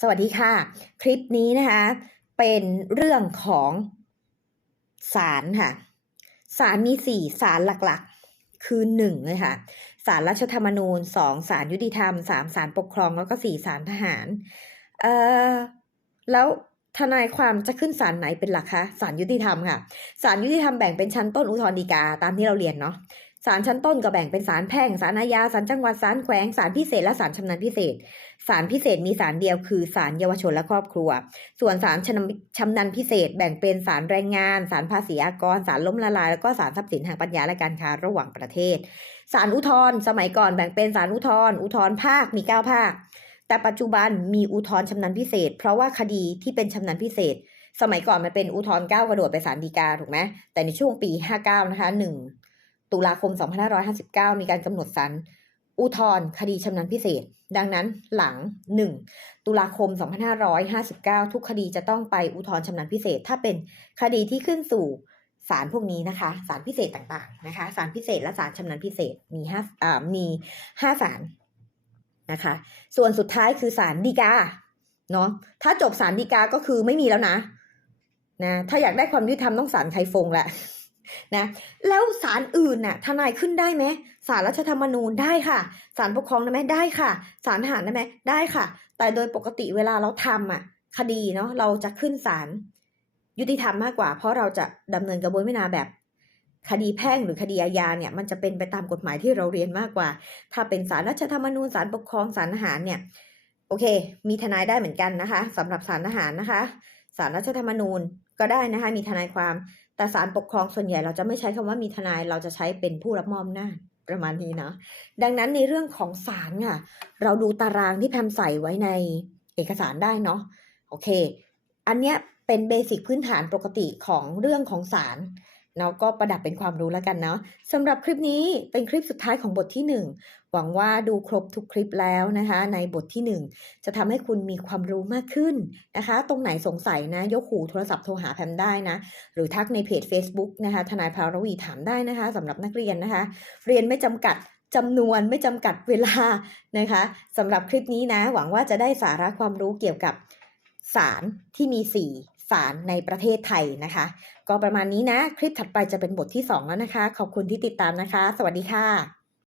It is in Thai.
สวัสดีค่ะ คลิปนี้นะคะ เป็นเรื่องของศาลค่ะศาลมีสี่ศาลหลักๆ คือหนึ่งเลยค่ะศาลรัฐธรรมนูญสองศาลยุติธรรมสามศาลปกครองแล้วก็สี่ศาลทหารเอ่อแล้วทนายความจะขึ้นศาลไหนเป็นหลักคะศาลยุติธรรมค่ะศาลยุติธรรมแบ่งเป็นชั้นต้นอุทธรณ์ฎีกาตามที่เราเรียนเนาะ ศาลชั้นต้นก็แบ่งเป็นศาลแพ่ง ศาลอาญา ศาลจังหวัด ศาลแขวง ศาลพิเศษ และศาลชำนาญพิเศษ ศาลพิเศษมีศาลเดียวคือศาลเยาวชนและครอบครัว ส่วนศาลชำชำนาญพิเศษ แบ่งเป็นศาลแรงงาน ศาลภาษีอากร ศาลล้มละลาย แล้วก็ศาลทรัพย์สินทางปัญญาและการค้าระหว่างประเทศ ศาลอุทธร์สมัยก่อนแบ่งเป็นศาลอุทธร์อุทธร์ภาค มี 9 ภาค แต่ปัจจุบันมีอุทธร์ชำนาญพิเศษ เพราะว่าคดีที่เป็นชำนาญพิเศษ สมัยก่อนมันเป็นอุทธรณ์9กระโดดไปศาลฎีกาถูกไหมแต่ในช่วงปี 59นะคะ1 ตุลาคม 2559 มีการกำหนดศาลอุทธรณ์คดีชำนาญพิเศษ ดังนั้นหลัง 1 ตุลาคม 2559 ทุกคดีจะต้องไปอุทธรณ์ชำนาญพิเศษ ถ้าเป็นคดีที่ขึ้นสู่ศาลพวกนี้นะคะศาลพิเศษต่างๆนะคะศาลพิเศษและศาลชำนาญพิเศษมีห้าอ่ามีห้าศาลนะคะ ส่วนสุดท้ายคือศาลฎีกาเนาะถ้าจบศาลฎีกาก็คือไม่มีแล้วนะนะ ถ้าอยากได้ความยุติธรรมต้องศาลไทฟงแหละ นะแล้วศาลอื่นน่ะทนายขึ้นได้ไหมศาลรัฐธรรมนูญได้ค่ะศาลปกครองได้ไหมได้ค่ะศาลทหารได้ไหมได้ค่ะ แต่โดยปกติเวลาเราทำอะคดีเนาะเราจะขึ้นศาลยุติธรรมมากกว่า เพราะเราจะดำเนินกระบวนการแบบ คดีแพ่งหรือคดีอาญาเนี่ยมันจะเป็นไปตามกฎหมายที่เราเรียนมากกว่า ถ้าเป็นศาลรัฐธรรมนูญศาลปกครองศาลทหารเนี่ยโอเค มีทนายได้เหมือนกันนะคะสำหรับศาลทหารนะคะศาลรัฐธรรมนูญ ก็ได้นะคะมีทนายความ แต่ศาลปกครองส่วนใหญ่เราจะไม่ใช้คำว่ามีทนายเราจะใช้เป็นผู้รับมอบหน้าประมาณนี้เนาะดังนั้นในเรื่องของศาลค่ะเราดูตารางที่แพมใส่ไว้ในเอกสารได้เนาะโอเค อันเนี้ยเป็นเบสิกพื้นฐานปกติของเรื่องของศาล เนาะก็ประดับเป็นความรู้แล้วกันเนาะสำหรับคลิปนี้เป็นคลิปสุดท้ายของบทที่ 1 หวังว่าดูครบทุกคลิปแล้วนะคะ ในบทที่ 1 จะทำให้คุณมีความรู้มากขึ้นนะคะ ตรงไหนสงสัยนะยกหูโทรศัพท์โทรหาแพมได้นะ หรือทักในเพจ Facebook นะคะทนายภารวีถามได้นะคะสำหรับนักเรียนนะคะ เรียนไม่จำกัดจำนวนไม่จำกัดเวลานะคะสำหรับคลิปนี้นะ หวังว่าจะได้สาระความรู้เกี่ยวกับศาลที่มี 4 ศาลในประเทศไทยนะคะ ก็ประมาณนี้นะ คลิปถัดไปจะเป็นบทที่ 2 แล้วนะคะ ขอบคุณที่ติดตามนะคะ สวัสดีค่ะ